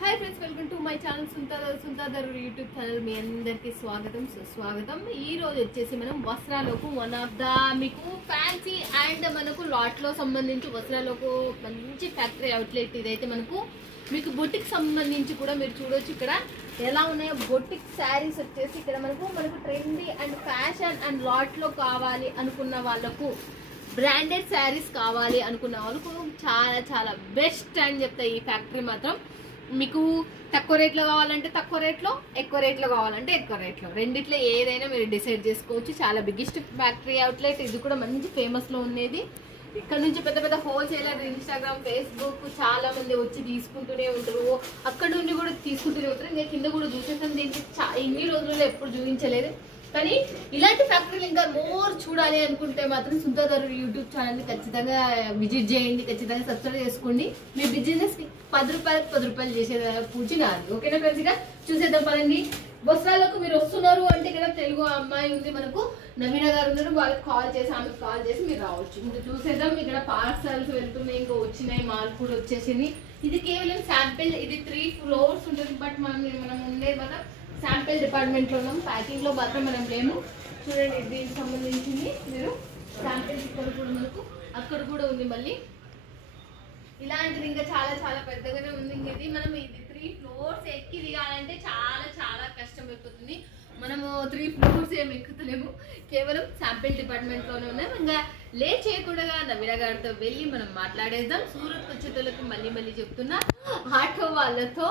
Hi friends welcome to my channel సుంతాదరు YouTube channel మీ అందరికీ స్వాగతం సుస్వాగతం। ఈ రోజు వచ్చేసి మనం వస్త్రాలకు వన్ ఆఫ్ ద మీకు ఫ్యాన్సీ అండ్ మనకు లాట్ లో సంబంధించి వస్త్రాలకు మంచి ఫ్యాక్టరీ అవుట్లెట్ ఇదైతే మీకు బొటిక్ సంబంధించి కూడా మీరు చూడొచ్చు ఇక్కడ ఎలా ఉన్నాయో బొటిక్ శారీస్ వచ్చేసి ఇక్కడ మనకు trendy and fashion and lot లో కావాలి అనుకున్న వాళ్ళకు బ్రాండెడ్ శారీస్ కావాలి అనుకున్న వాళ్ళకు చాలా చాలా బెస్ట్ అని చెప్తా। ఈ ఫ్యాక్టరీ మాత్రం మీకు తక్కువ రేట్లో కావాలంటే తక్కువ రేట్లో, ఎక్కువ రేట్లో కావాలంటే ఎక్కువ రేట్లో, రెండిట్లో ఏదైనా మీరు డిసైడ్ చేసుకోవచ్చు। చాలా బిగ్గెస్ట్ ఫ్యాక్టరీ అవుట్లెట్, ఇది కూడా మంచి ఫేమస్ లో ఉండేది। ఇక్కడ నుంచి పెద్ద పెద్ద హోల్సేలర్ ఇన్స్టాగ్రామ్ ఫేస్బుక్ చాలా మంది వచ్చి తీసుకుంటూనే ఉంటారు, అక్కడ నుండి కూడా తీసుకుంటూనే ఉంటారు। ఇంకా కింద కూడా చూసేస్తాం, దీనికి ఇన్ని రోజుల్లో ఎప్పుడు చూపించలేదు కానీ ఇలాంటి ఫ్యాక్టరీలు ఇంకా మోర్ చూడాలి అనుకుంటే మాత్రం సుంతాదరు యూట్యూబ్ ఛానల్ ని ఖచ్చితంగా విజిట్ చేయండి, ఖచ్చితంగా సబ్స్క్రైబ్ చేసుకోండి। మీ బిజినెస్ కి 10 రూపాయలు చేసే పూచి నాది। ఓకేనా ఫ్రెండ్స్, ఇక చూసేద్దాం పదండి। వస్త్రాలకు మీరు వస్తున్నారు అంటే ఇక్కడ తెలుగు అమ్మాయి ఉంది, మనకు నవీన గారు ఉన్నారు, వాళ్ళకి ఆమెకు కాల్ చేసి మీరు రావచ్చు। ఇంకా చూసేద్దాం, ఇక్కడ పార్సల్స్ వెళ్తున్నాయి, ఇంకా వచ్చినాయి, మాల్ కూడా వచ్చేసింది। ఇది కేవలం శాంపిల్, ఇది 3 floors ఉంటుంది, బట్ మనం ఉండేది మాత్రం శాంపిల్ డిపార్ట్మెంట్ లో ఉన్నాం, ప్యాకింగ్ లో మాత్రం మనం లేము। చూడండి దీనికి సంబంధించింది మీరు శాంపిల్స్ ఇక్కడ కూడా మనకు అక్కడ కూడా ఉంది, మళ్ళీ ఇలాంటిది ఇంకా చాలా చాలా పెద్దగానే ఉంది। ఇది 3 floors ఎక్కి దిగాలంటే చాలా చాలా కష్టం అయిపోతుంది, మనము 3 floors ఏమి ఎక్కుతలేము, కేవలం శాంపిల్ డిపార్ట్మెంట్ లోనే ఉన్నాం। ఇంకా లేట్ చేయకుండా నవీన గారితో వెళ్ళి మనం మాట్లాడేద్దాం। సూరత్ వచ్చేటోళ్ళకి మళ్ళీ చెప్తున్నా, ఆటో వాళ్ళతో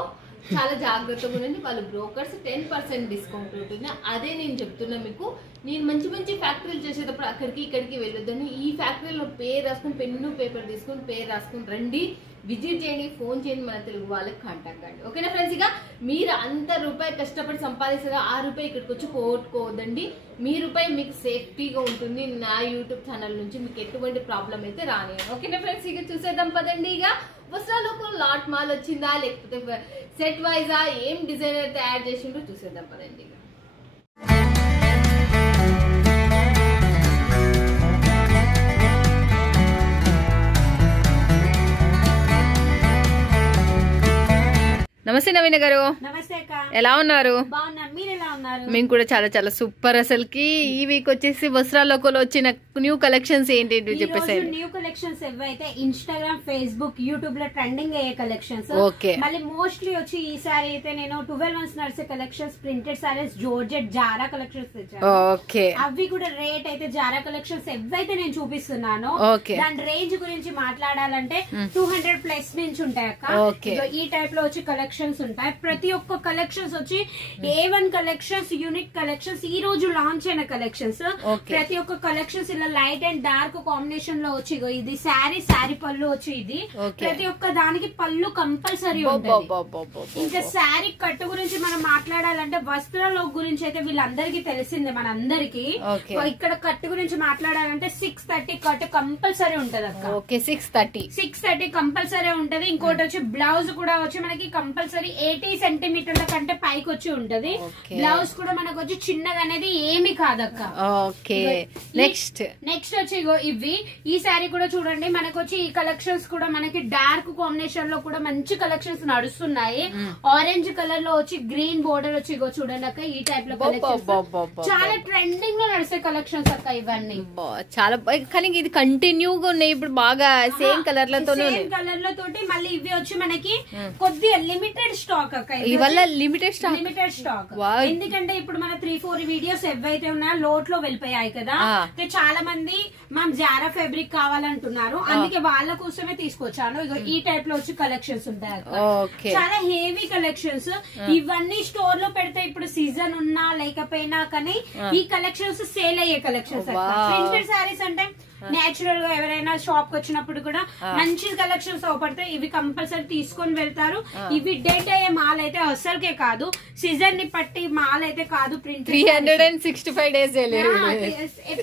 చాలా జాగ్రత్తగా ఉండండి, వాళ్ళు బ్రోకర్స్ 10% డిస్కౌంట్ ఉంటుంది, అదే నేను చెప్తున్నా మీకు। నేను మంచి ఫ్యాక్టరీలు చేసేటప్పుడు అక్కడికి ఇక్కడికి వెళ్ళొద్దని, ఈ ఫ్యాక్టరీలో పేరు రాసుకొని పెన్ను పేపర్ తీసుకొని పేరు రాసుకొని రండి, విజిట్ చేయండి, ఫోన్ చేయండి, మన తెలుగు వాళ్ళకి కాంటాక్ట్ కండి। ఓకేనా ఫ్రెండ్స్, ఇక మీరు అంత రూపాయి కష్టపడి సంపాదిస్తారా, ఆ రూపాయి ఇక్కడికి వచ్చి పోగొట్టుకోవద్దండి, మీ రూపాయి మీకు సేఫ్టీగా ఉంటుంది। నా యూట్యూబ్ ఛానల్ నుంచి మీకు ఎటువంటి ప్రాబ్లం అయితే రానివ్వండి। ఓకేనా ఫ్రెండ్స్, ఇక చూసేద్దాం పదండి। ఇక వస్త్రాలకు లాట్ మాల్ వచ్చిందా లేకపోతే సెట్ వైజా ఏం డిజైనర్ తయారు చేసిండ్రో చూసేద్దాం పదండి। ఇక నమస్తే నవీన గారు। నమస్తే అక్క, ఎలా ఉన్నారు? బాగున్నాను, మీరు ఎలా ఉన్నారు? మేము కూడా చాలా చాలా సూపర్। అసలుకి ఈ వీక్ వచ్చేసి వస్త్రాలకు వచ్చిన న్యూ కలెక్షన్స్ ఏంటి చెప్పేసి, న్యూ కలెక్షన్స్ ఏవైతే ఇన్స్టాగ్రామ్ ఫేస్బుక్ యూట్యూబ్ లో ట్రెండింగ్ అయ్యే కలెక్షన్స్, మళ్ళీ మోస్ట్లీ వచ్చి ఈసారి అయితే నేను 12 months నడిచే collections, printed saris, georgette, Zara collections తెచ్చాను। అవి కూడా రేట్ అయితే జారా కలెక్షన్స్ ఏవైతే నేను చూపిస్తున్నానో దాని రేంజ్ గురించి మాట్లాడాలంటే 200+ నుంచి ఉంటాయి అక్క। ఈ టైప్ లో వచ్చి కలెక్షన్స్ ఉంటాయి, ప్రతి ఒక్క కలెక్షన్స్ వచ్చి A1 కలెక్షన్స్, యూనిక్ కలెక్షన్స్, ఈ రోజు లాంచ్ అయిన కలెక్షన్స్, ప్రతి ఒక్క కలెక్షన్స్ ఇలా లైట్ అండ్ డార్క్ కాంబినేషన్ లో వచ్చి, ఇది శారీ పళ్ళు వచ్చి, ఇది ప్రతి ఒక్క దానికి పళ్ళు కంపల్సరీ ఉంటుంది। ఇంకా శారీ కట్టు గురించి మనం మాట్లాడాలంటే వస్త్రాల గురించి అయితే వీళ్ళందరికీ తెలిసిందే మనందరికి, ఇక్కడ కట్టు గురించి మాట్లాడాలంటే 630 కట్టు కంపల్సరీ ఉంటది అక్క। 630 కంపల్సరీ ఉంటది। ఇంకోటి వచ్చి బ్లౌజ్ కూడా వచ్చి మనకి కంపల్సరీ 80 సెంటీమీటర్ల కంటే పైకి వచ్చి ఉంటది, బ్లౌజ్ కూడా మనకు వచ్చి చిన్నగా అనేది ఏమి కాదక్క। నెక్స్ట్ వచ్చి ఇవి ఈ శారీ కూడా చూడండి, మనకు వచ్చి ఈ కలెక్షన్స్ కూడా మనకి డార్క్ కాంబినేషన్ లో కూడా మంచి కలెక్షన్స్ నడుస్తున్నాయి। ఆరెంజ్ కలర్ లో వచ్చి గ్రీన్ బోర్డర్ వచ్చి చూడండి అక్క, ఈ టైప్ లో కలెక్షన్స్ చాలా ట్రెండింగ్ లో నడిచే కలెక్షన్స్ అక్క ఇవన్నీ, చాలా కానీ ఇది కంటిన్యూగా ఉన్నాయి ఇప్పుడు బాగా సేమ్ కలర్ తోటి మళ్ళీ ఇవి వచ్చి మనకి కొద్దిగా లిమిటెడ్ స్టాక్ అక్క, ఇవల్ల లిమిటెడ్ స్టాక్ ఎందుకంటే ఇప్పుడు మన 3-4 వీడియోస్ ఏవైతే ఉన్నాయో లోట్ లో వెళ్ళిపోయాయి కదా, చాలా మంది మనం జారా ఫ్యాబ్రిక్ కావాలంటున్నారు, అందుకే వాళ్ళ కోసమే తీసుకొచ్చాను। ఈ టైప్ లో వచ్చి కలెక్షన్స్ ఉంటాయి, చాలా హెవీ కలెక్షన్స్, ఇవన్నీ స్టోర్ లో పెడితే ఇప్పుడు సీజన్ ఉన్నా లేకపోయినా కానీ ఈ కలెక్షన్స్ సేల్ అయ్యే కలెక్షన్స్। ప్రింటెడ్ సారీస్ అంటే నేచురల్ గా ఎవరైనా షాప్ కి వచ్చినప్పుడు కూడా మంచి కలెక్షన్స్ అవపడతాయి, ఇవి కంపల్సరీ తీసుకొని వెళ్తారు। ఇవి డేట్ అయ్యే మాల్ అయితే అసలుకే కాదు, సీజన్ ని పట్టి మాల్ అయితే కాదు, ప్రింట్ 365 days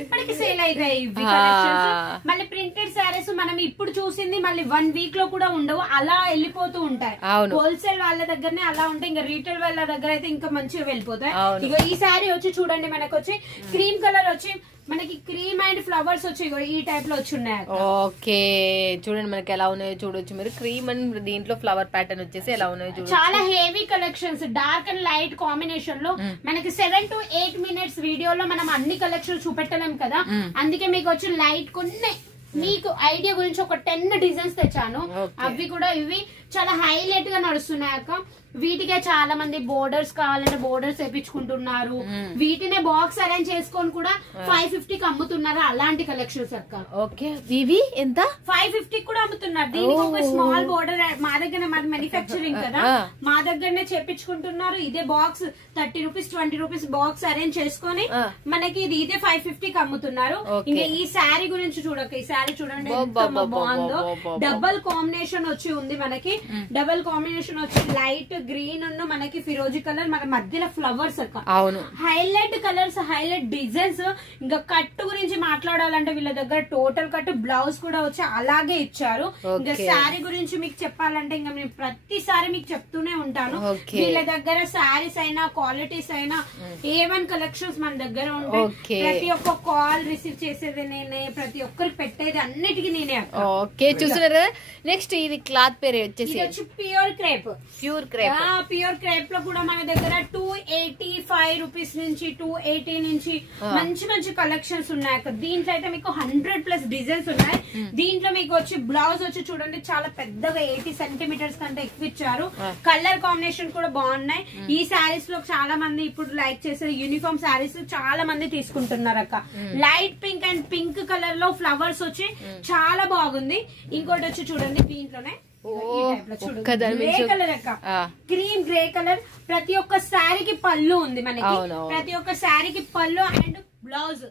ఎప్పటికి సేల్ అవుతాయి ఇవి కలెక్షన్స్। మళ్ళీ ప్రింటెడ్ సారీస్ మనం ఇప్పుడు చూసింది మళ్ళీ 1 వీక్ లో కూడా ఉండవు, అలా వెళ్ళిపోతూ ఉంటాయి. హోల్సేల్ వాళ్ళ దగ్గరనే అలా ఉంటాయి, ఇంకా రీటైల్ వాళ్ళ దగ్గర అయితే ఇంకా మంచిగా వెళ్ళిపోతాయి. ఇగో ఈ శారీ వచ్చి చూడండి, మనకు వచ్చి క్రీమ్ కలర్ వచ్చి మనకి క్రీమ్ అండ్ ఫ్లవర్స్ వచ్చి ఈ టైప్ లో వచ్చి ఉన్నాయి. ఓకే చూడండి మనకి ఎలా ఉన్నాయో చూడొచ్చు మీరు. క్రీమ్ అండ్ దీంట్లో ఫ్లవర్ ప్యాటర్న్ వచ్చేసి ఎలా ఉన్నాయో చూడొచ్చు. చాలా heavy collections, dark and light combination లో మనకి 7 to 8 minutes వీడియోలో మనం అన్ని కలెక్షన్స్ చూపెట్టలేం కదా, అందుకే మీకు వచ్చి లైట్ కొన్ని మీకు ఐడియా గురించి ఒక 10 డిజైన్స్ తెచ్చాను. అవి కూడా ఇవి చాలా హైలైట్ గా నడుస్తున్నాయి అక్క. వీటికే చాలా మంది బోర్డర్స్ కావాలంటే బోర్డర్స్ వేయించుకుంటున్నారు, వీటినే బాక్స్ అరేంజ్ చేసుకొని కూడా 550కి అమ్ముతున్నారు. అలాంటి కలెక్షన్స్ అక్క. ఓకే ఇవి ఎంత 550 కూడా అమ్ముతున్నారు. దీనికి ఒక స్మాల్ బోర్డర్ మా దగ్గర మాది మ్యానుఫ్యాక్చరింగ్ కదా, మా దగ్గరనే చేపించుకుంటున్నారు. ఇదే box 30 rupees 20 rupees box arrange చేసుకొని మనకి ఇదే 550కి అమ్ముతున్నారు. ఇంకా ఈ శారీ గురించి చూడక, ఈ శారీ చూడండి ఎంత బాగుందో. డబల్ కాంబినేషన్ వచ్చి ఉంది మనకి, డబల్ కాంబినేషన్ వచ్చి లైట్ గ్రీన్ ఉన్న మనకి ఫిరోజీ కలర్, మన మధ్యలో ఫ్లవర్స్ అక్క. అవును హైలైట్ కలర్స్, హైలైట్ డిజైన్స్. ఇంకా కట్ గురించి మాట్లాడాలంటే వీళ్ళ దగ్గర టోటల్ కట్ బ్లౌజ్ కూడా వచ్చి అలాగే ఇచ్చారు. ఇంకా శారీ గురించి మీకు చెప్పాలంటే ఇంకా నేను ప్రతిసారి మీకు చెప్తూనే ఉంటాను. వీళ్ళ దగ్గర శారీస్ అయినా క్వాలిటీస్ అయినా A1 కలెక్షన్స్ మన దగ్గర ఉంటాయి. ప్రతి ఒక్క కాల్ రిసీవ్ చేసేది నేనే, ప్రతి ఒక్కరికి పెట్టేది అన్నిటికీ నేనే. ఓకే చూస్తున్నారు. నెక్స్ట్ ఇది క్లాత్ పేరు వచ్చేసి pure crepe. Pure crepe, pure crepe లో కూడా మన దగ్గర 285 రూపీస్ నుంచి 280 నుంచి మంచి మంచి కలెక్షన్స్ ఉన్నాయి. దీంట్లో అయితే మీకు 100+ డిజైన్స్ ఉన్నాయి. దీంట్లో మీకు వచ్చి బ్లౌజ్ వచ్చి చూడండి చాలా పెద్దగా 80 సెంటీమీటర్స్ కంటే ఎక్కువ ఇచ్చారు. కలర్ కాంబినేషన్ కూడా బాగున్నాయి. ఈ శారీస్ లో చాలా మంది ఇప్పుడు లైక్ చేసే యూనిఫామ్ శారీస్ చాలా మంది తీసుకుంటున్నారు అక్క. Light pink and pink colour లో ఫ్లవర్స్ వచ్చి చాలా బాగుంది. ఇంకోటి వచ్చి చూడండి దీంట్లోనే క్రీమ్ గ్రే కలర్. ప్రతి ఒక్క శారీకి పళ్ళు ఉంది మనకి, ప్రతి ఒక్క శారీకి పళ్ళు అండ్ బ్లౌజ్.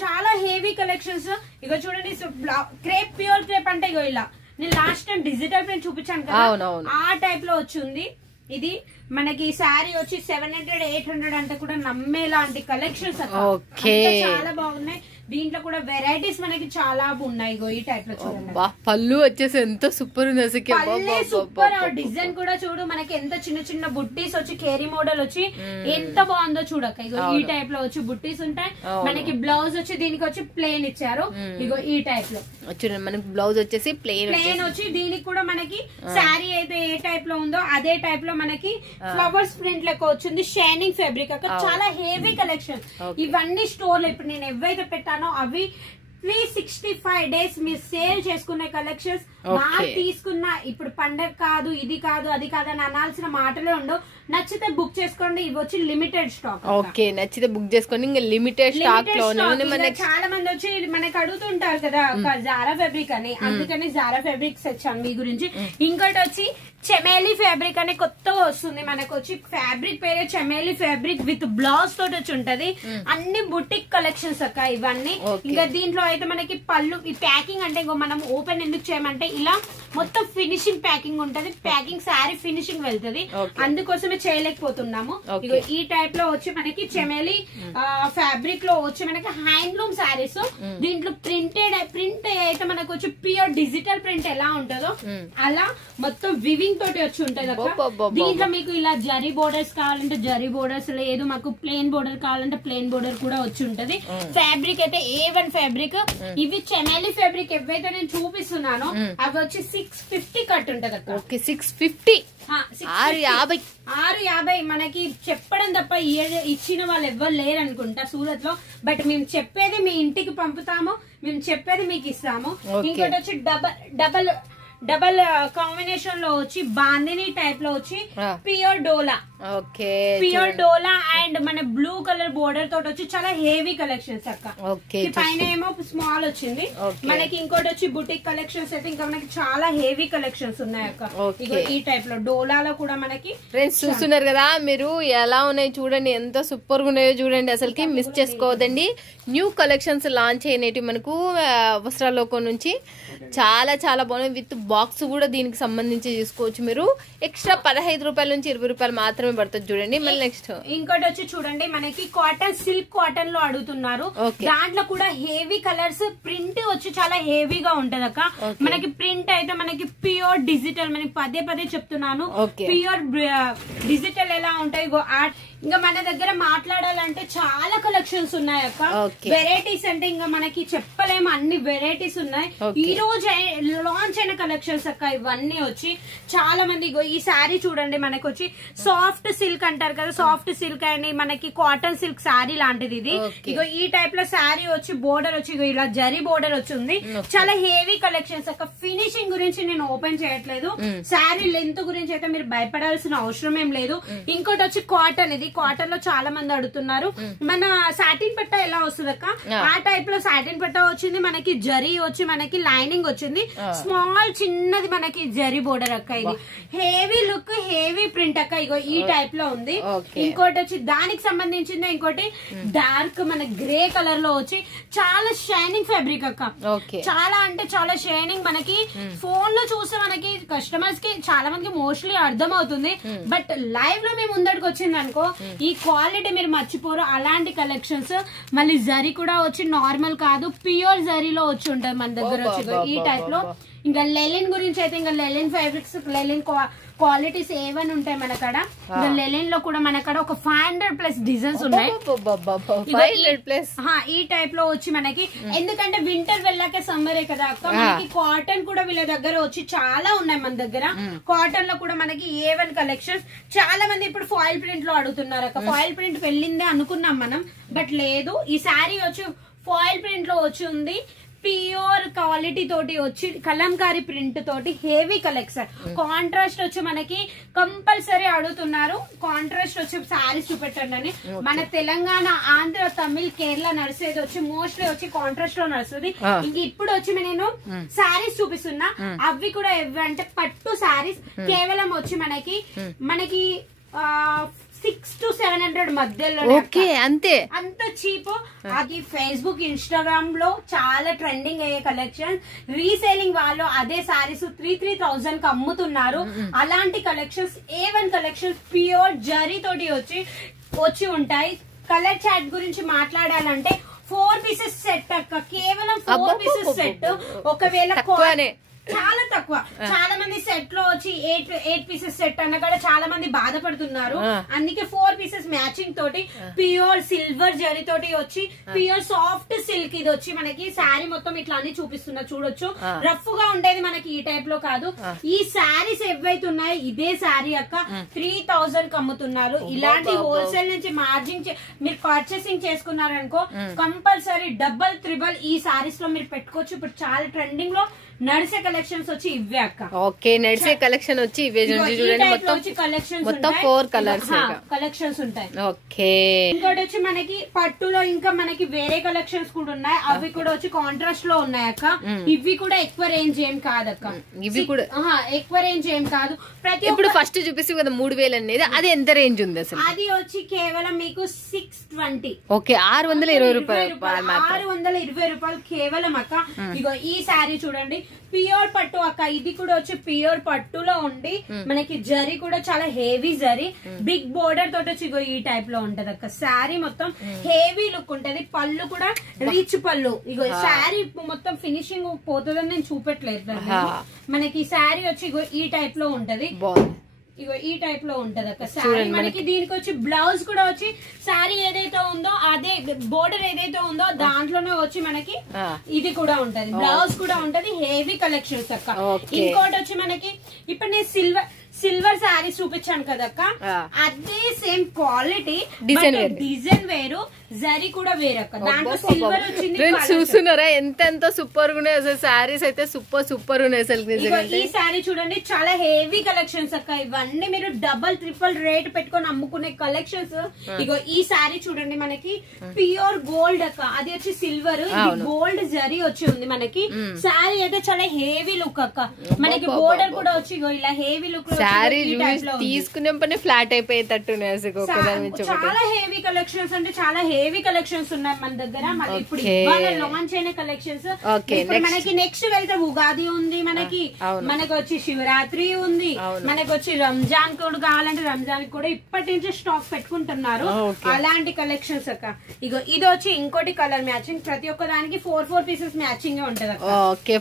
చాలా హెవీ కలెక్షన్స్. ఇక చూడండి క్రేప్, ప్యూర్ క్రేప్ అంటే ఇగో ఇలా నేను లాస్ట్ టైం డిజిటల్ ప్రింట్ చూపించాను కదా, ఆ టైప్ లో వచ్చింది. ఇది మనకి శారీ వచ్చి 700-800 అంటే కూడా నమ్మేలాంటి కలెక్షన్స్ చాలా బాగున్నాయి. దీంట్లో కూడా వెరైటీస్ మనకి చాలా ఉన్నాయి. ఈ టైప్ లో చూడండి, పళ్ళు వచ్చేసి ఎంత సూపర్ ఉంది. సూపర్ డిజైన్ కూడా చూడు, మనకి ఎంత చిన్న చిన్న బుట్టీస్ వచ్చి కేరీ మోడల్ వచ్చి ఎంత బాగుందో చూడక. ఇగో ఈ టైప్ లో వచ్చి బుట్టీస్ ఉంటాయి. మనకి బ్లౌజ్ వచ్చి దీనికి వచ్చి ప్లేన్ ఇచ్చారు. ఇగో ఈ టైప్ లో చూడండి మనకి బ్లౌజ్ వచ్చేసి ప్లేన్ వచ్చి దీనికి కూడా మనకి శారీ అయితే ఏ టైప్ లో ఉందో అదే టైప్ లో మనకి ఫ్లవర్స్ ప్రింట్ లెక్క వచ్చింది. షైనింగ్ ఫ్యాబ్రిక్ అక్కడ చాలా హెవీ కలెక్షన్. ఇవన్నీ స్టోర్ లో ఇప్పుడు నేను ఎవైతే పెట్టానో అవి 365 days మీరు సేల్ చేసుకునే కలెక్షన్స్. తీసుకున్న ఇప్పుడు పండగ కాదు, ఇది కాదు, అది కాదు అని అనాల్సిన మాటలే ఉండవు. నచ్చితే బుక్ చేసుకోండి. ఇవి వచ్చి లిమిటెడ్ స్టాక్. ఓకే నచ్చితే బుక్ చేసుకోండి. ఇంకా లిమిటెడ్ స్టాక్ లో చాలా మంది వచ్చి మనకి అడుగుతుంటారు కదా జారా ఫ్యాబ్రిక్ అని, అందుకని జారా ఫ్యాబ్రిక్స్ వచ్చాను మీ గురించి. ఇంకోటి వచ్చి చెమేలి ఫ్యాబ్రిక్ అనే కొత్తగా వస్తుంది. మనకు వచ్చి ఫ్యాబ్రిక్ పేరే చెమేలి ఫ్యాబ్రిక్ విత్ బ్లౌజ్ తోటి వచ్చి ఉంటది. అన్ని బుటిక్ కలెక్షన్స్ అక్క ఇవన్నీ. ఇంకా దీంట్లో అయితే మనకి పళ్ళు ఈ ప్యాకింగ్ అంటే ఇంకో మనం ఓపెన్ ఎందుకు చేయమంటే ఇలా మొత్తం ఫినిషింగ్ ప్యాకింగ్ ఉంటది. ప్యాకింగ్ శారీ ఫినిషింగ్ వెళ్తది, అందుకోసమే చేయలేకపోతున్నాము. ఇగో ఈ టైప్ లో వచ్చి మనకి చెమేలి ఫ్యాబ్రిక్ లో వచ్చి మనకి హ్యాండ్లూమ్ శారీస్. దీంట్లో ప్రింట్ అయితే మనకు వచ్చి ప్యూర్ డిజిటల్ ప్రింట్ ఎలా ఉంటుందో అలా మొత్తం వివింగ్ తోటి వచ్చి ఉంటది అక్క. దీంట్లో మీకు ఇలా జరీ బోర్డర్స్ కావాలంటే జరీ బోర్డర్స్, లేదు మాకు ప్లేన్ బోర్డర్ కావాలంటే ప్లేన్ బోర్డర్ కూడా వచ్చి ఉంటది. ఫ్యాబ్రిక్ అయితే A1 ఫ్యాబ్రిక్. ఇవి చెమేలి ఫ్యాబ్రిక్ ఏవైతే నేను చూపిస్తున్నానో అవి వచ్చి 650 కట్ ఉంటది అక్క. 650 650 మనకి చెప్పడం తప్ప ఇచ్చిన వాళ్ళు ఎవ్వరు లేరు అనుకుంటా సూరత్ లో. బట్ మేము చెప్పేది మీ ఇంటికి పంపుతాము, మేము చెప్పేది మీకు ఇస్తాము. ఇంకోటి వచ్చి డబల్ కాంబినేషన్ లో వచ్చి బాందిని టైప్ లో వచ్చి pure dola. Pure dola and మన బ్లూ కలర్ బోర్డర్ తోటి వచ్చి చాలా హెవీ కలెక్షన్స్ అక్క. పైన ఏమో స్మాల్ వచ్చింది మనకి. ఇంకోటి వచ్చి బుటిక్ కలెక్షన్స్ అయితే ఇంకా మనకి చాలా హెవీ కలెక్షన్స్ ఉన్నాయి అక్క. ఈ టైప్ లో డోలాలో కూడా మనకి ఫ్రెండ్స్ చూస్తున్నారు కదా మీరు, ఎలా ఉన్నాయి చూడండి, ఎంత సూపర్ గా ఉన్నాయో చూడండి. అసలుకి మిస్ చేసుకోవద్దండి. న్యూ కలెక్షన్స్ లాంచ్ అయినవి మనకు వస్త్రాలోకం నుంచి చాలా చాలా బాగున్నాయి. విత్ బాక్స్ కూడా దీనికి సంబంధించి తీసుకోవచ్చు మీరు. ఎక్స్ట్రా 15 రూపాయల నుంచి 20 రూపాయలు మాత్రం మాత్రమే పడుతుంది చూడండి. మళ్ళీ నెక్స్ట్ ఇంకోటి వచ్చి చూడండి మనకి కాటన్ సిల్క్ కాటన్ లో అడుగుతున్నారు. దాంట్లో కూడా హెవీ కలర్స్, ప్రింట్ వచ్చి చాలా హెవీగా ఉంటది అక్క. మనకి ప్రింట్ అయితే మనకి ప్యూర్ డిజిటల్, మనకి పదే పదే చెప్తున్నాను ప్యూర్ డిజిటల్ ఎలా ఉంటాయి. ఇంకా మన దగ్గర మాట్లాడాలంటే చాలా కలెక్షన్స్ ఉన్నాయి అక్క. వెరైటీస్ అంటే ఇంకా మనకి చెప్పలేము, అన్ని వెరైటీస్ ఉన్నాయి. ఈ రోజు లాంచ్ అయిన కలెక్షన్స్ అక్క ఇవన్నీ వచ్చి. చాలా మంది ఈ శారీ చూడండి మనకి వచ్చి సాఫ్ట్ సిల్క్ అంటారు కదా, సాఫ్ట్ సిల్క్ అని మనకి కాటన్ సిల్క్ శారీ లాంటిది ఇది. ఇగో ఈ టైప్ లో శారీ వచ్చి బోర్డర్ వచ్చి ఇలా జరీ బోర్డర్ వచ్చింది. చాలా హెవీ కలెక్షన్స్ అక్క. ఫినిషింగ్ గురించి నేను ఓపెన్ చేయట్లేదు, శారీ లెంత్ గురించి అయితే మీరు భయపడాల్సిన అవసరం ఏం లేదు. ఇంకోటి వచ్చి కాటన్, ఇది కాటన్ లో చాలా మంది అడుగుతున్నారు. మన సాటిన్ పట్ట ఎలా వస్తుంది అక్క, ఆ టైప్ లో సాటిన్ పట్ట వచ్చింది. మనకి జరీ వచ్చి మనకి లైనింగ్ వచ్చింది, స్మాల్ చిన్నది మనకి జరీ బోర్డర్ అక్క. ఇది హెవీ లుక్, హెవీ ప్రింట్ అక్క. ఇగో ఈ టైప్ లో ఉంది. ఇంకోటి వచ్చి దానికి సంబంధించింది ఇంకోటి డార్క్ మన గ్రే కలర్ లో వచ్చి చాలా షైనింగ్ ఫ్యాబ్రిక్ అక్క. చాలా అంటే చాలా షైనింగ్. మనకి ఫోన్ లో చూస్తే మనకి కస్టమర్స్ కి చాలా మందికి మోస్ట్లీ అర్థం అవుతుంది, బట్ లైవ్ లో మేము ముందడికి వచ్చింది అనుకో ఈ క్వాలిటీ మీరు మర్చిపోరు. అలాంటి కలెక్షన్స్. మళ్ళీ జరీ కూడా వచ్చి నార్మల్ కాదు, ప్యూర్ జరీలో వచ్చి ఉంటుంది మన దగ్గర వచ్చి ఈ టైప్ లో. ఇంకా లెలిన్ గురించి అయితే ఇంకా లెలిన్ ఫ్యాబ్రిక్స్, లెలిన్ క్వాలిటీస్ ఏవని ఉంటాయి మనకడ. ఇంకా లెలిన్ లో కూడా మనకడ ఒక 500+ డిజైన్స్ ఉన్నాయి ఈ టైప్ లో వచ్చి మనకి. ఎందుకంటే వింటర్ వెళ్ళాక సమ్మరే కదా అక్క, మనకి కాటన్ కూడా వీళ్ళ దగ్గర వచ్చి చాలా ఉన్నాయి మన దగ్గర. కాటన్ లో కూడా మనకి A1 కలెక్షన్స్. చాలా మంది ఇప్పుడు ఫాయిల్ ప్రింట్ లో అడుగుతున్నారు అక్క. ఫాయిల్ ప్రింట్ వెళ్ళిందే అనుకున్నాం మనం, బట్ లేదు. ఈ శారీ వచ్చి ఫాయిల్ ప్రింట్ లో వచ్చి ఉంది. ప్యూర్ క్వాలిటీ తోటి వచ్చి కలంకారీ ప్రింట్ తోటి హెవీ కలెక్షన్. కాంట్రాస్ట్ వచ్చి మనకి కంపల్సరీ అడుగుతున్నారు, కాంట్రాస్ట్ వచ్చి శారీస్ చూపెట్టండి అని. మన తెలంగాణ, ఆంధ్ర, తమిళ్, కేరళ నడిచేది వచ్చి మోస్ట్లీ వచ్చి కాంట్రాస్ట్ లో నడుస్తుంది. ఇంక ఇప్పుడు వచ్చి నేను శారీస్ చూపిస్తున్నా, అవి కూడా అంటే పట్టు శారీస్. కేవలం వచ్చి మనకి 600 to 700 మధ్యలో. అంతే, అంత చీప్. అది ఫేస్బుక్, ఇన్స్టాగ్రామ్ లో చాలా ట్రెండింగ్ అయ్యే కలెక్షన్. రీసేలింగ్ వాళ్ళు అదే సారీస్ 3,000 కి అమ్ముతున్నారు. అలాంటి collections A1 collections pure zari తోటి వచ్చి ఉంటాయి. కలర్ చాట్ గురించి మాట్లాడాలంటే 4 పీసెస్ సెట్ అక్క. కేవలం 4 పీసెస్ సెట్. ఒకవేళ చాలా తక్కువ. చాలా మంది సెట్ లో వచ్చి 8 పీసెస్ సెట్ అన్న కూడా చాలా మంది బాధపడుతున్నారు. అందుకే 4 పీసెస్ మ్యాచింగ్ తోటి ప్యూర్ సిల్వర్ జరీ తోటి వచ్చి ప్యూర్ సాఫ్ట్ సిల్క్. ఇది వచ్చి మనకి శారీ మొత్తం ఇట్లా అన్ని చూపిస్తున్నా చూడొచ్చు. రఫ్ గా ఉండేది మనకి ఈ టైప్ లో కాదు. ఈ శారీస్ ఏవైతే ఉన్నాయో ఇదే శారీ అక్క 3,000 కి అమ్ముతున్నారు. ఇలాంటి హోల్సేల్ నుంచి మార్జిన్ మీరు పర్చేసింగ్ చేసుకున్నారనుకో కంపల్సరీ డబల్, ట్రిబల్ ఈ శారీస్ లో మీరు పెట్టుకోవచ్చు. ఇప్పుడు చాలా ట్రెండింగ్ లో నడిసే కలెక్షన్స్ వచ్చి ఇవే అక్క. నడిసే కలెక్షన్ వచ్చి ఇవే చూడండి. మొత్తం 4 కలర్స్ కలెక్షన్స్ ఉంటాయి. ఇంకోటి వచ్చి మనకి పట్టులో ఇంకా మనకి వేరే కలెక్షన్స్ కూడా ఉన్నాయి. అవి కూడా వచ్చి కాంట్రాస్ట్ లో ఉన్నాయి అక్క. ఇవి కూడా ఎక్కువ రేంజ్ ఏం కాదక్క. ఇవి కూడా ఎక్కువ రేంజ్ ఏం కాదు. ఇప్పుడు ఫస్ట్ చూపిస్తే కదా 3,000 అనేది, అది ఎంత రేంజ్ ఉంది అసలు? అది వచ్చి కేవలం మీకు 620. 620 రూపాయలు. 620 రూపాయలు కేవలం అక్క. ఇగో ఈ శారీ చూడండి, ప్యూర్ పట్టు అక్క. ఇది కూడా వచ్చి ప్యూర్ పట్టులో ఉండి మనకి జరీ కూడా చాలా హెవీ జరీ, బిగ్ బోర్డర్ తోటి వచ్చి ఈ టైప్ లో ఉంటది అక్క. శారీ మొత్తం హెవీ లుక్ ఉంటది. పళ్ళు కూడా రిచ్ పళ్ళు. ఇగో శారీ మొత్తం ఫినిషింగ్ పోతుందని నేను చూపెట్టలేదు. మనకి శారీ వచ్చి ఈ టైప్ లో ఉంటది. ఇగో ఈ టైప్ లో ఉంటది అక్క శారీ. మనకి దీనికి వచ్చి బ్లౌజ్ కూడా వచ్చి శారీ ఏదైతే ఉందో అదే బోర్డర్ ఏదైతే ఉందో దాంట్లోనే వచ్చి మనకి ఇది కూడా ఉంటది. బ్లౌజ్ కూడా ఉంటది. హెవీ కలెక్షన్స్ అక్క. ఇంకోటి వచ్చి మనకి ఇప్పుడు నేను సిల్వర్ శారీస్ చూపించాను కదక్క, అదే సేమ్ క్వాలిటీ, డిజైన్ వేరు, జరీ కూడా వేరక్క. దాంట్లో సిల్వర్ వచ్చింది. చూస్తున్నారా ఎంత సూపర్ గా ఉన్నాయి అసలు శారీస్ అయితే. సూపర్ ఉన్నాయి అసలు. ఈ శారీ చూడండి చాలా హెవీ కలెక్షన్స్ అక్క. ఇవన్నీ మీరు డబల్, ట్రిపుల్ రేట్ పెట్టుకొని అమ్ముకునే కలెక్షన్స్. ఇగో ఈ శారీ చూడండి మనకి ప్యూర్ గోల్డ్ అక్క. అది వచ్చి సిల్వర్, గోల్డ్ జరీ వచ్చి ఉంది మనకి. శారీ అయితే చాలా హెవీ లుక్ అక్క. మనకి బోర్డర్ కూడా వచ్చి ఇలా హెవీ లుక్ లో శారీ తీసుకునే పని ఫ్లాట్ అయిపోయేటట్టునే చాలా హెవీ కలెక్షన్స్ అంటే చాలా హెవీ కలెక్షన్స్ ఉన్నాయి మన దగ్గర. మళ్ళీ ఇప్పుడు లాంచ్ అయిన కలెక్షన్స్. మనకి నెక్స్ట్ వెళ్తే ఉగాది ఉంది, మనకి వచ్చి శివరాత్రి ఉంది, మనకి వచ్చి రంజాన్ కూడా కావాలంటే రంజాన్ కూడా ఇప్పటి నుంచి స్టాక్ పెట్టుకుంటున్నారు. అలాంటి కలెక్షన్స్ అక్క. ఇగో ఇది వచ్చి ఇంకోటి కలర్ మ్యాచింగ్. ప్రతి ఒక్క దానికి 4 పీసెస్ మ్యాచింగ్ ఉంటది అక్క.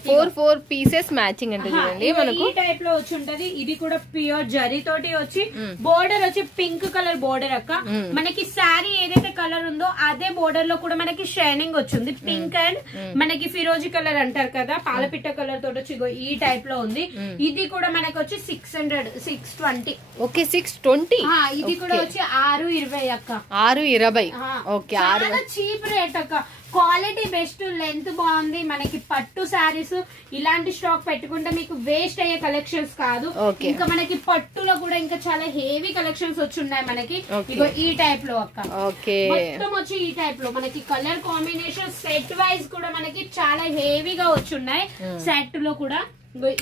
4 పీసెస్ మ్యాచింగ్ అంటే చూడండి మనకు ఈ టైప్ లో వచ్చి ఉంటది. ఇది కూడా ప్యూర్ జరీ తోటి వచ్చి బోర్డర్ వచ్చి పింక్ కలర్ బోర్డర్ అక్క. మనకి శారీ ఏదైతే కలర్ ఉందో అదే బోర్డర్ లో కూడా మనకి షైనింగ్ వచ్చింది. పింక్ అండ్ మనకి ఫిరోజీ కలర్ అంటారు కదా, పాలపిట్ట కలర్ తోటి వచ్చి ఈ టైప్ లో ఉంది. ఇది కూడా మనకి వచ్చి 620. ఓకే 620. ఇది కూడా వచ్చి 620 అక్క. 620. ఓకే చాలా చీప్ రేట్ అక్క. క్వాలిటీ బెస్ట్, లెంత్ బాగుంది. మనకి పట్టు శారీస్ ఇలాంటి స్టాక్ పెట్టుకుంటే మీకు వేస్ట్ అయ్యే కలెక్షన్స్ కాదు. ఇంకా మనకి పట్టులో కూడా ఇంకా చాలా హెవీ కలెక్షన్స్ వచ్చి ఉన్నాయి మనకి. ఇగో ఈ టైప్ లో అక్క. మొత్తం వచ్చి ఈ టైప్ లో మనకి కలర్ కాంబినేషన్ సెట్ వైజ్ కూడా మనకి చాలా హెవీగా వచ్చి ఉన్నాయి. సెట్ లో కూడా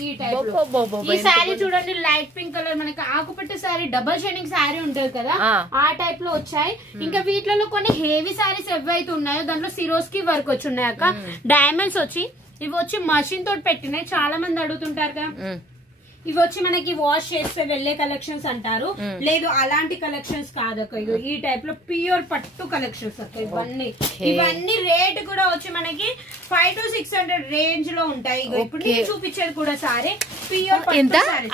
ఈ టైప్ లో ఈ శారీ చూడండి, లైట్ పింక్ కలర్ మనకి ఆకుపట్టు శారీ, డబల్ షైనింగ్ శారీ ఉంటది కదా, ఆ టైప్ లో వచ్చాయి. ఇంకా వీటిలో కొన్ని హెవీ శారీస్ ఏవైతే ఉన్నాయో దాంట్లో సిరోస్కి వర్క్ వచ్చి ఉన్నాయి అక్క. డైమండ్స్ వచ్చి ఇవి వచ్చి మషిన్ తోటి పెట్టినాయి. చాలా మంది అడుగుతుంటారు కదా, ఇవి వచ్చి మనకి వాష్ చేస్తే వెళ్లే కలెక్షన్స్ అంటారు. లేదు అలాంటి కలెక్షన్స్ కాదక్క. ఇగో ఈ టైప్ లో ప్యూర్ పట్టు కలెక్షన్స్ అక్క. ఇవన్నీ రేట్ కూడా వచ్చి మనకి 500 to 600 రేంజ్ లో ఉంటాయి. ఇప్పుడు నేను చూపించేది కూడా సారీ ప్యూర్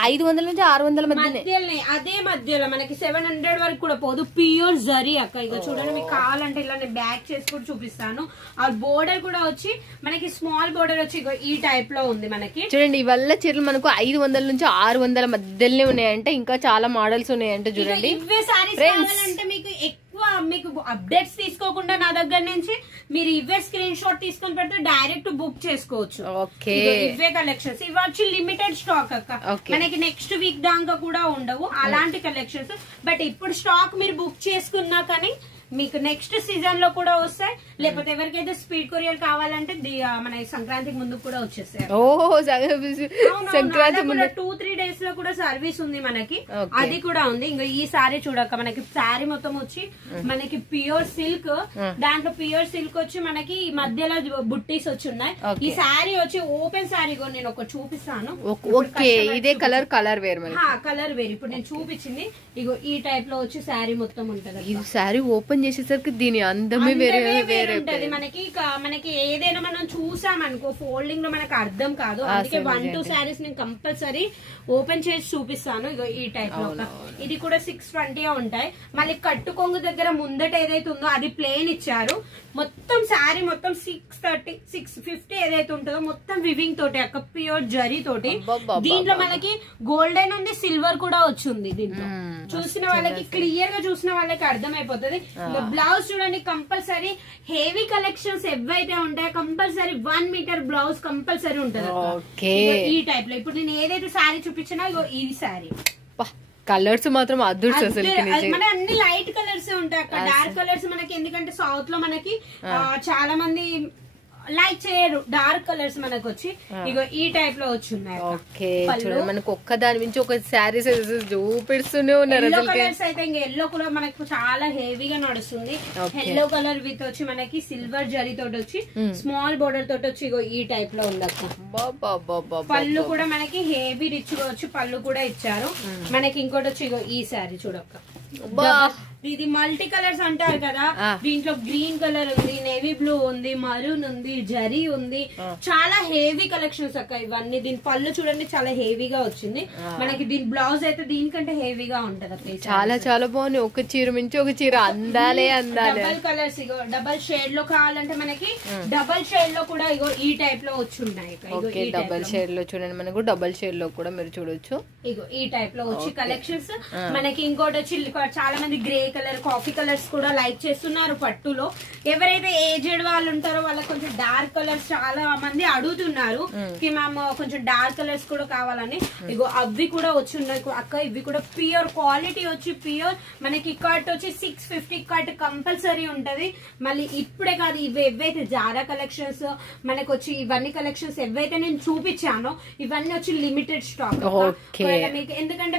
500 నుంచి 600 మధ్యలోనే, అదే మధ్యలో మనకి 700 వరకు కూడా పోదు. ప్యూర్ జరీ అక్క. ఇక చూడండి, మీకు కావాలంటే ఇలా నేను బ్యాక్ చేసి కూడా చూపిస్తాను. ఆ బోర్డర్ కూడా వచ్చి మనకి స్మాల్ బోర్డర్ వచ్చి ఈ టైప్ లో ఉంది మనకి. చూడండి ఇవల్ల చీరలు మనకు 500 నుంచి 600 మధ్యలోనే ఉన్నాయంటే, ఇంకా చాలా మోడల్స్ ఉన్నాయంటే చూడండి. ఇవే సారీస్ కావాలంటే మీకు మీకు అప్డేట్స్ తీసుకోకుండా నా దగ్గర నుంచి మీరు ఇవే స్క్రీన్ షాట్ తీసుకొని పెడితే డైరెక్ట్ బుక్ చేసుకోవచ్చు. ఇవే కలెక్షన్స్. ఇవి వచ్చి లిమిటెడ్ స్టాక్ అక్క. మనకి నెక్స్ట్ వీక్ దాకా కూడా ఉండవు అలాంటి కలెక్షన్స్. బట్ ఇప్పుడు స్టాక్ మీరు బుక్ చేసుకున్నా కానీ మీకు నెక్స్ట్ సీజన్ లో కూడా వస్తాయి. లేకపోతే ఎవరికైతే స్పీడ్ కొరియర్ కావాలంటే మన సంక్రాంతికి ముందు కూడా వచ్చేస్తాయి. సంక్రాంతి 2-3 డేస్ లో కూడా సర్వీస్ ఉంది మనకి. అది కూడా ఉంది. ఇంకా ఈ సారీ చూడక మనకి సారీ మొత్తం వచ్చి మనకి ప్యూర్ సిల్క్. దాంట్లో ప్యూర్ సిల్క్ వచ్చి మనకి ఈ మధ్యలో బుట్టీస్ వచ్చి ఉన్నాయి. ఈ సారీ వచ్చి ఓపెన్ సారీ నేను ఒక చూపిస్తాను. ఇదే కలర్ వేర్ కలర్ వేర్. ఇప్పుడు నేను చూపించింది ఇగో ఈ టైప్ లో వచ్చి సారీ మొత్తం ఉంటది. ఈ సారీ ఓపెన్ చేసేసరికి దీని అందమే వేరే ఉంటది. మనకి ఏదైనా మనం చూసామనుకో ఫోల్డింగ్ లో మనకు అర్థం కాదు. అందుకే 1-2 సారీస్ నేను కంపల్సరీ ఓపెన్ చేసి చూపిస్తాను. ఇగో ఈ టైప్ లో ఇది కూడా 620 ఉంటాయి. మళ్ళీ కట్టు కొంగు దగ్గర ముందట ఏదైతే ఉందో అది ప్లేన్ ఇచ్చారు. మొత్తం శారీ మొత్తం 630, 650 ఏదైతే ఉంటుందో మొత్తం వివింగ్ తోటి అక్క. ప్యూర్ జరీ తోటి. దీంట్లో మనకి గోల్డెన్ ఉంది, సిల్వర్ కూడా వచ్చింది. దీంట్లో చూసిన వాళ్ళకి క్లియర్ గా చూసిన వాళ్ళకి అర్థమైపోతుంది. బ్లౌజ్ చూడండి, కంపల్సరీ హెవీ కలెక్షన్స్ ఎవైతే ఉంటాయో కంపల్సరీ 1 మీటర్ బ్లౌజ్ కంపల్సరీ ఉంటది ఈ టైప్ లో. ఇప్పుడు నేను ఏదైతే శారీ చూపించినా ఇగో ఈ శారీ కలర్స్ మాత్రం అదృష్టం అసలు. మన అన్ని లైట్ కలర్స్ ఉంటాయి అక్కడ. డార్క్ కలర్స్ మనకి ఎందుకంటే సౌత్ లో మనకి చాలా మంది లైక్ చేయరు డార్క్ కలర్స్ మనకు వచ్చి ఇగో ఈ టైప్ లో వచ్చి ఉన్నాయి. మనకు ఒక్క దాని నుంచి ఒక శారీస్ చూపిస్తూనే ఉన్నారు. ఎల్లో కలర్స్ అయితే ఇంకా ఎల్లో కూడా మనకు చాలా హెవీగా నడుస్తుంది. ఎల్లో కలర్ విత్ వచ్చి మనకి సిల్వర్ జరీ తోటి వచ్చి స్మాల్ బోర్డర్ తోటి వచ్చి ఇగో ఈ టైప్ లో ఉంది అక్క. పళ్ళు కూడా మనకి హెవీ రిచ్ గా వచ్చి పళ్ళు కూడా ఇచ్చారు మనకి. ఇంకోటి వచ్చి ఇగో ఈ శారీ చూడక్క. ఇది మల్టీ కలర్స్ అంటారు కదా, దీంట్లో గ్రీన్ కలర్ ఉంది, నేవీ బ్లూ ఉంది, మరూన్ ఉంది, జరీ ఉంది. చాలా హెవీ కలెక్షన్స్ అక్క ఇవన్నీ. దీని పళ్ళు చూడండి చాలా హెవీగా వచ్చింది మనకి. దీని బ్లౌజ్ అయితే దీనికంటే హెవీగా ఉంటది అక్క. చాలా చాలా బాగుంది. ఒక చీర మించి ఒక చీర అందాలే. డబల్ కలర్స్ ఇగో డబల్ షేడ్ లో కావాలంటే మనకి డబల్ షేడ్ లో కూడా ఇగో ఈ టైప్ లో వచ్చి ఉన్నాయి. డబల్ షేడ్ లో చూడండి, మనకు డబల్ షేడ్ లో కూడా మీరు చూడొచ్చు. ఇగో ఈ టైప్ లో వచ్చి కలెక్షన్స్ మనకి. ఇంకోటి వచ్చి చాలా మంది గ్రే కలర్ కాఫీ కలర్స్ కూడా లైక్ చేస్తున్నారు పట్టులో. ఎవరైతే ఏజెడ్ వాళ్ళు ఉంటారో వాళ్ళకి కొంచెం డార్క్ కలర్స్ చాలా మంది అడుగుతున్నారు కి మ్యామ్ కొంచెం డార్క్ కలర్స్ కూడా కావాలని. ఇగో అవి కూడా వచ్చి ఉన్నాయి అక్క. ఇవి కూడా ప్యూర్ క్వాలిటీ వచ్చి ప్యూర్. మనకి కట్ వచ్చి 650 కట్ కంపల్సరీ ఉంటది. మళ్ళీ ఇప్పుడే కాదు, ఇవి ఏవైతే జారా కలెక్షన్స్ మనకు వచ్చి ఇవన్నీ కలెక్షన్స్ ఏవైతే నేను చూపించానో ఇవన్నీ వచ్చి లిమిటెడ్ స్టాక్. మీకు ఎందుకంటే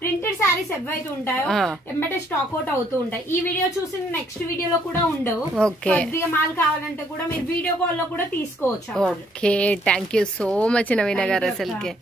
ప్రింటెడ్ శారీస్ ఏవైతే ఉంటాయో వెంబడే స్టాక్ అవుట్ అవుతూ ఉంటాయి. ఈ వీడియో చూసిన నెక్స్ట్ వీడియోలో కూడా ఉండవు. కొద్దిగా మాల్ కావాలంటే కూడా మీరు వీడియో కాల్ లో కూడా తీసుకోవచ్చు. Okay, thank you so much Naveena గారు. అసలుకే